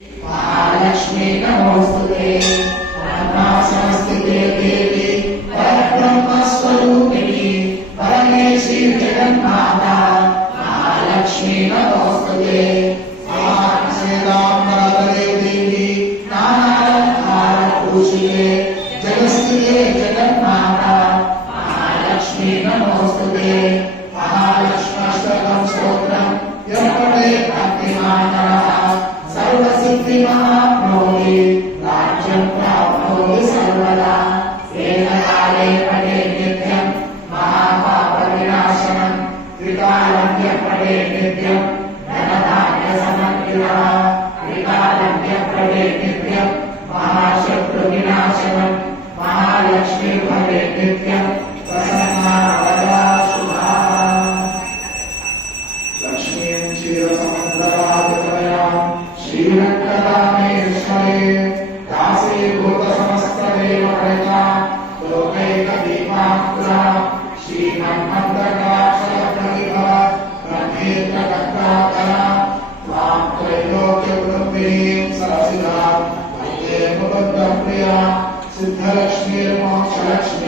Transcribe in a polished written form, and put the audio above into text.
महालक्ष्मी नमोस्तुते ब्रह्मासनस्थिते देवी परब्रह्मस्वरूपिणी परमेशी जगन्माता महालक्ष्मी नमोस्तुते श्रीरामराधे देवी नानालंकारभूषिते जगस्थिते जगन्माता महालक्ष्मी नमोस्तुते महालक्ष्म्यष्टकं स्तोत्रं यः पठेत् भक्तिमानः सर्वसिद्धिमहाप्नोति राज्यं प्राप्नोति सर्वदा येन काले पठेत् नित्यं महापापविनाशनं त्रिकालं यः पठेत् नित्यं धनधान्यसमन्वितः त्रिकालं यः पठेत् नित्यं महाशत्रुविनाशनं महालक्ष्मी भवेत् नित्यं प्रसन्ना वरदा शुभा लक्ष्मीं क्षीरसमुद्रराजतनयां श्रीरङ्गदामेश्वरे दासीभूतसमस्तदेवप्रजा लोकैकदीपाङ्कुरा श्रीमन्मन्दकाक्षरप्रतिभा ब्रह्मेन्द्रकर्ताकरा त्वां त्रैलोक्यवृद्धिं सरसिजां वैदेवबद्धप्रिया सिद्धलक्ष्मीर्मोक्षलक्ष्मी